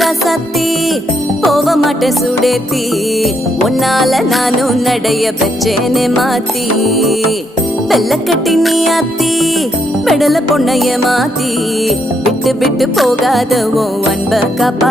ராசாத்தி போக மாட்டேன் சுடேத்தி உன்னால நானும் நடைய பெற்றேனே மாத்தி வெள்ள கட்டி நீ ஆத்தி பெடல பொண்ணைய மாத்தி விட்டு விட்டு போகாத உன் அன்ப காப்பா